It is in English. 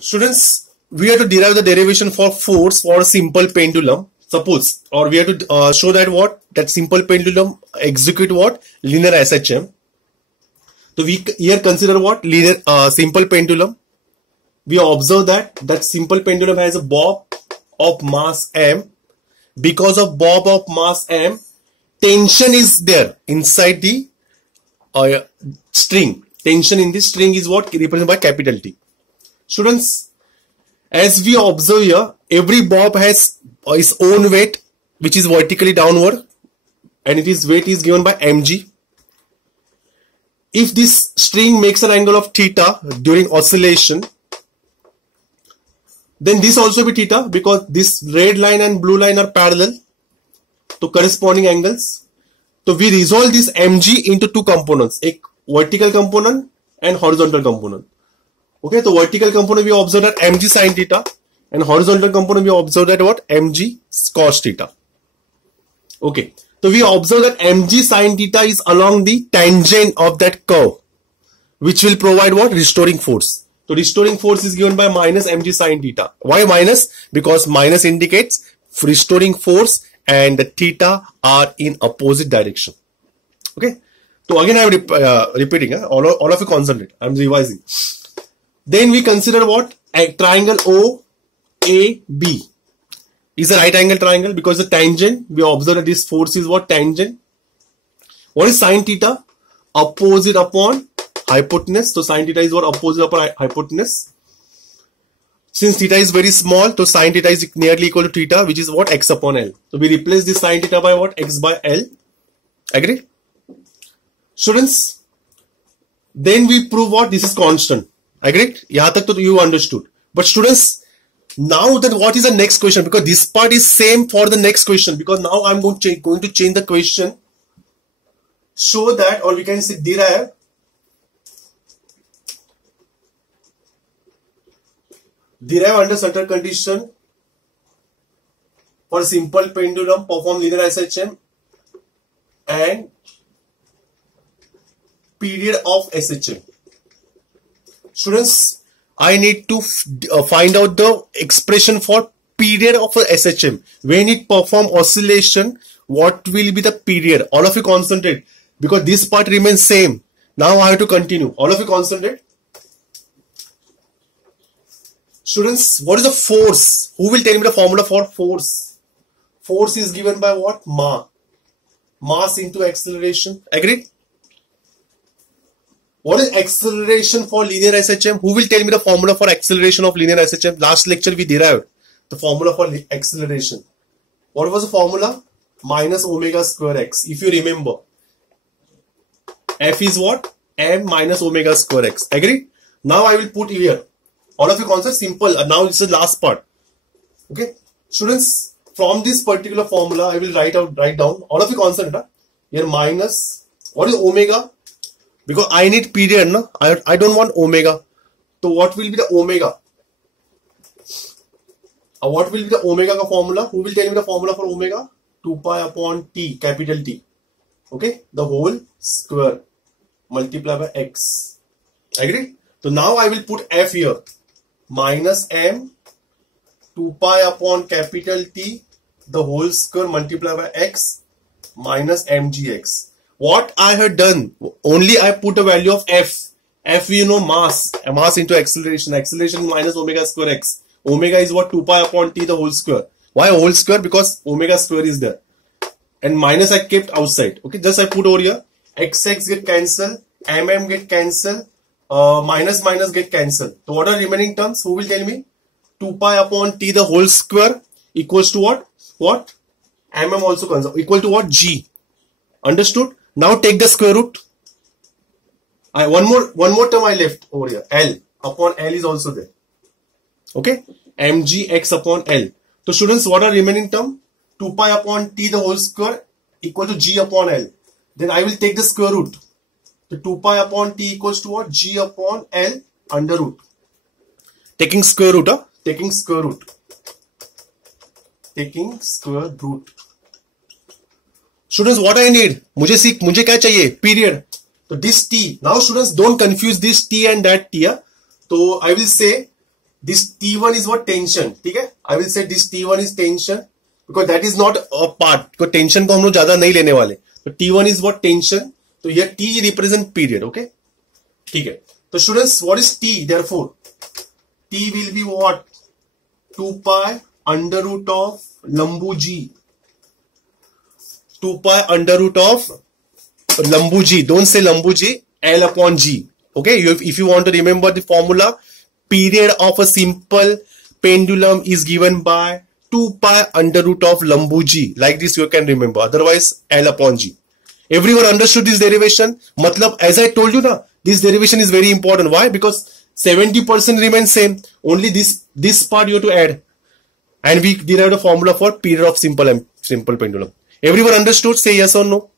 Students, we have to derive the derivation for force for a simple pendulum. Suppose, or we have to show that what? That simple pendulum execute what? Linear SHM. So we here consider what? Linear simple pendulum. We observe that simple pendulum has a bob of mass m. Because of bob of mass m, tension is there inside the string. Tension in this string is what? Represented by capital T. Students, as we observe here, every bob has its own weight, which is vertically downward, and its weight is given by mg. If this string makes an angle of theta during oscillation, then this also be theta, because this red line and blue line are parallel to corresponding angles. So we resolve this mg into two components, a vertical component and horizontal component. Okay, so vertical component we observe that mg sin theta, and horizontal component we observe that what? Mg cos theta. Okay, so we observe that mg sin theta is along the tangent of that curve, which will provide what? Restoring force. So restoring force is given by minus mg sin theta. Why minus? Because minus indicates restoring force and the theta are in opposite direction. Okay, so again I am repeating, all of you concentrate, I am revising. Then we consider what? A triangle OAB is a right angle triangle, because the tangent, we observe that this force is what? Tangent. What is sin theta? Opposite upon hypotenuse. So sin theta is what? Opposite upon hypotenuse. Since theta is very small, so sin theta is nearly equal to theta, which is what? X upon L. So we replace this sin theta by what? X by L. Agree? Students, then we prove what? This is constant. Agreed? Yahan tak to you understood. But students, now then what is the next question? Because this part is same for the next question. Because now I'm going to change the question. Show that, or we can say derive under certain condition for simple pendulum perform linear SHM and period of SHM. Students, I need to find out the expression for period of a SHM. When it perform oscillation, what will be the period? All of you concentrate, because this part remains same. Now I have to continue. All of you concentrate. Students, what is the force? Who will tell me the formula for force? Force is given by what? Mass into acceleration. Agreed? What is acceleration for linear SHM? Who will tell me the formula for acceleration of linear SHM? Last lecture we derived the formula for acceleration. What was the formula? Minus omega square x. If you remember, F is what? M minus omega square x. Agree? Now I will put here. All of you concept simple. Now this is the last part. Okay, students, from this particular formula I will write down. All of you concentrate. Here minus. What is omega? Because I need period, no? I don't want omega. So what will be the omega? What will be the omega formula? Who will tell me the formula for omega? 2 pi upon T, capital T. Okay, the whole square multiplied by x. Agree? So now I will put F here. Minus M 2 pi upon capital T, the whole square multiplied by x minus mgx. What I had done, only I put a value of F. F, you know, mass into acceleration. Acceleration minus omega square x. Omega is what? 2 pi upon T, the whole square. Why whole square? Because omega square is there. And minus I kept outside. Okay, just I put over here. Xx get cancelled. Mm get cancelled. Minus get cancelled. So what are remaining terms? Who will tell me? 2 pi upon T, the whole square equals to what? What? Also cancel. Equal to what? G. Understood? Now take the square root. One more term I left over here. L upon L is also there. Okay? mgx upon L. So students, what are remaining term? 2 pi upon T, the whole square equal to G upon L. Then I will take the square root. The 2 pi upon T equals to what? G upon L under root. Taking square root, Taking square root. Students, what I need? मुझे क्या चाहिए? Period. So this T. Now students, don't confuse this T and that T. So I will say This T1 is what? Tension. ठीक है? I will say this T1 is tension because that is not a part. because tension को हम लोग ज्यादा नहीं लेने वाले. तो T1 is what? Tension. तो यह T represent period. Okay? ठीक है. So students, what is T? Therefore, T will be what? 2 pi under root of Lambu G. 2 pi under root of Lambu G. Don't say Lambu G. L upon G. Okay? If you want to remember the formula, period of a simple pendulum is given by 2 pi under root of Lambu G. Like this you can remember. Otherwise, L upon G. Everyone understood this derivation? Matlab, as I told you now, this derivation is very important. Why? Because 70% remains same. Only this part you have to add. And we derived a formula for period of simple pendulum. Everyone understood? Say yes or no.